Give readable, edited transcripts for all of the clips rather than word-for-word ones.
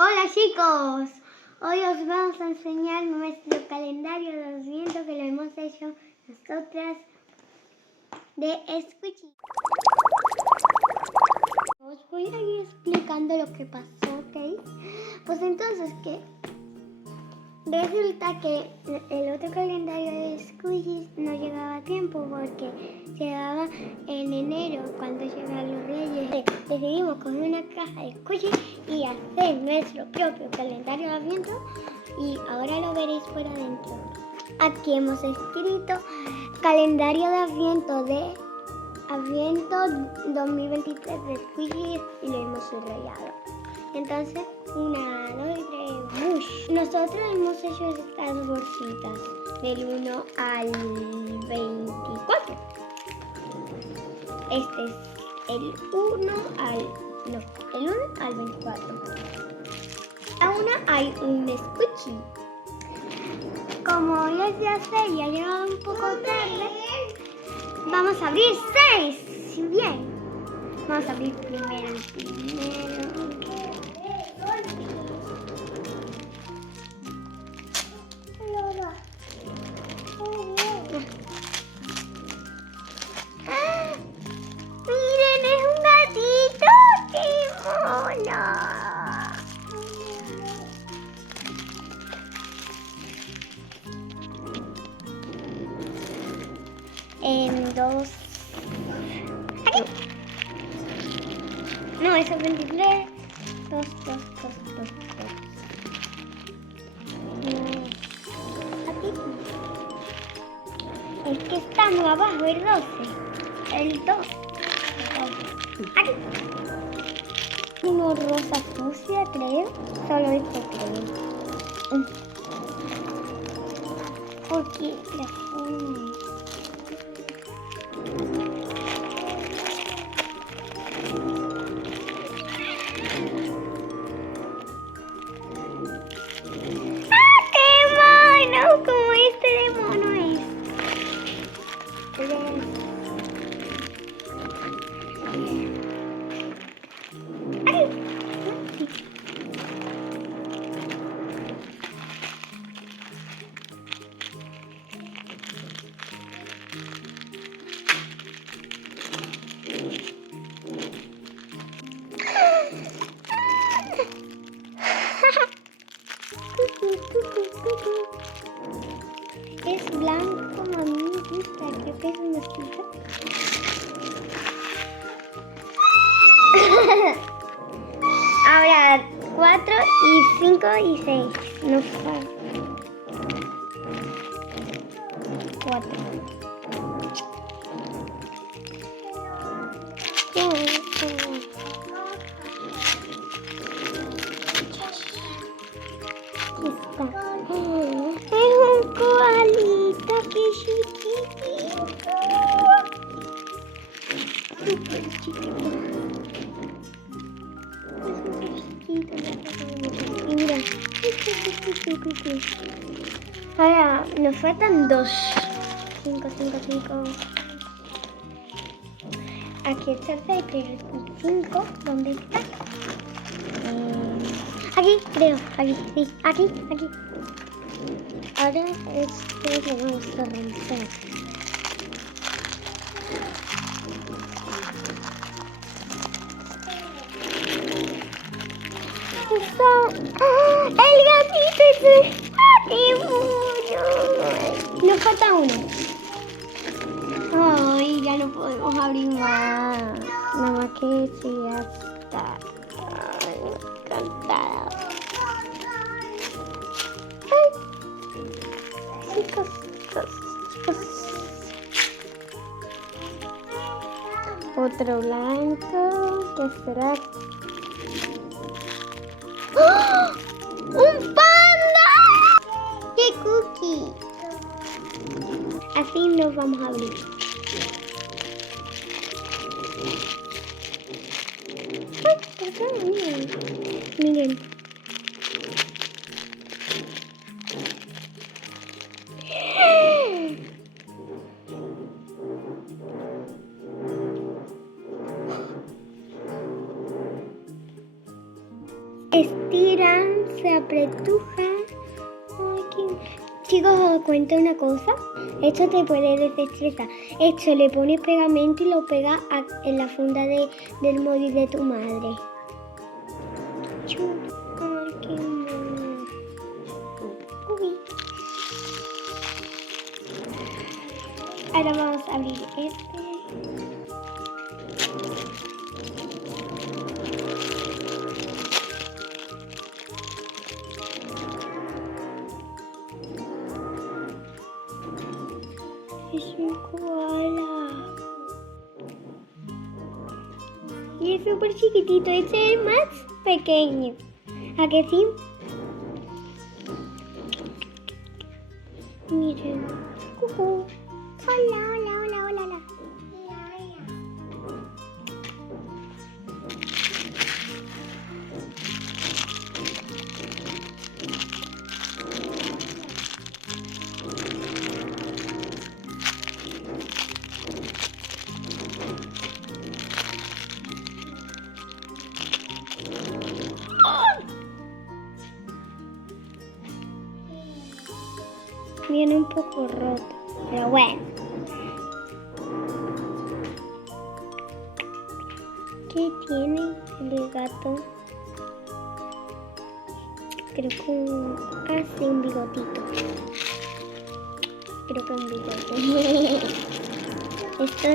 Hola chicos, hoy os vamos a enseñar nuestro calendario de Adviento que lo hemos hecho nosotras de Squishy. Os voy a ir explicando lo que pasó, ¿ok? Pues entonces que resulta que el otro calendario de Squishy no llegaba a tiempo porque llegaba en enero cuando llegan los reyes. Decidimos coger una caja de Squishy y hacer nuestro propio calendario de Adviento y ahora lo veréis por adentro. Aquí hemos escrito calendario de Adviento 2023 de Squishy y lo hemos subrayado. Entonces, 1, 2 y 3, ¡bush! Nosotros hemos hecho estas bolsitas del 1 al 24. Este es el 1 al 24. Aún hay un Squishy. Como ya es de hacer y ha llegado un poco tarde, vamos a abrir 6. Bien. Vamos a abrir primero el primero. ¡Ah! ¡Miren! ¡Es un gatito! ¡Qué mono! Dos. Aquí. No, es el 23. 2. Aquí. Es que está muy abajo, el 12. El 2. Aquí. Uno rosa fucsia, creo. Solo esto creo. Porque la forma. Como este de mono es. Es blanco, como a mí me gusta, creo que es una hojita. Ahora 4 y 5 y 6. No falta. 4. Es un koalita, qué chiquitito. Súper chiquito. Es súper chiquito. Y mira. Ahora nos faltan 2. 5. Aquí el tercer, pero el 5, ¿dónde está? Aquí, creo, aquí, sí, aquí. Ahora esto lo vamos a romper. ¡El gatito ese! ¡Qué mono! Nos falta uno. Ay, ya no podemos abrir más. Nada más que ese ya está. Ay, me encanta. Chicos. Otro blanco. ¿Qué será? ¡Oh! ¡Un panda! ¡Qué cookie! Así nos vamos a abrir. Miren. Estilo giran, se apretujan. Ay, Chicos, os cuento una cosa. Esto te puede desestresar. Esto le pones pegamento y lo pegas en la funda del móvil de tu madre. Ay, qué mono. Uy. Ahora vamos a abrir este. Es un koala. Y es súper chiquitito. Este es el más pequeño. ¿A que sí? Miren. Cucú. Hola, hola, hola, hola, hola. Viene un poco roto, pero bueno. ¿Qué tiene el gato? Creo que hace un bigotito. Creo que un bigote. Esto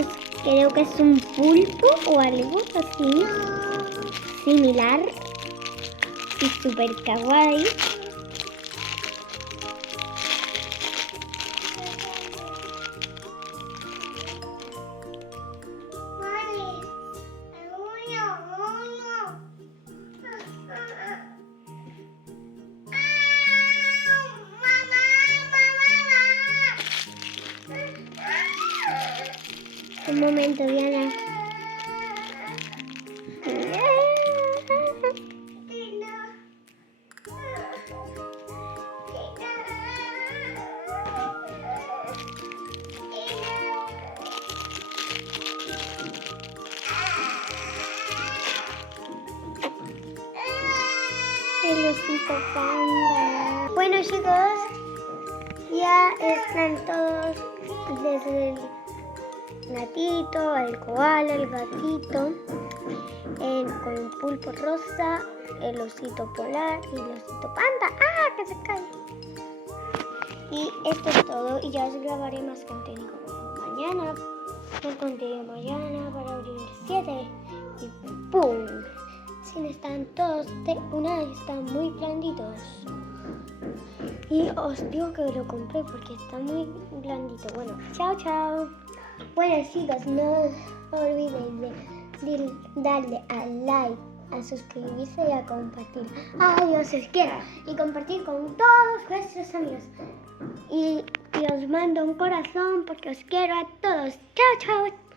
creo que es un pulpo o algo así. Similar. Y super kawaii. Un momento, Diana. El osito panda. Bueno, chicos, ya están todos, desde el gatito, el koala, el gatito, con un pulpo rosa, el osito polar y el osito panda. ¡Ah, que se cae! Y esto es todo, y ya os grabaré más contenido mañana. Más contenido mañana para abrir el 7 y ¡pum! Sí, están todos de una vez, están muy blanditos. Y os digo que lo compré porque está muy blandito. Bueno, chao, chao. Bueno, chicos, no olvidéis de darle al like, a suscribirse y a compartir. Adiós, os quiero. Y compartir con todos vuestros amigos. Y os mando un corazón porque os quiero a todos. Chao, chao.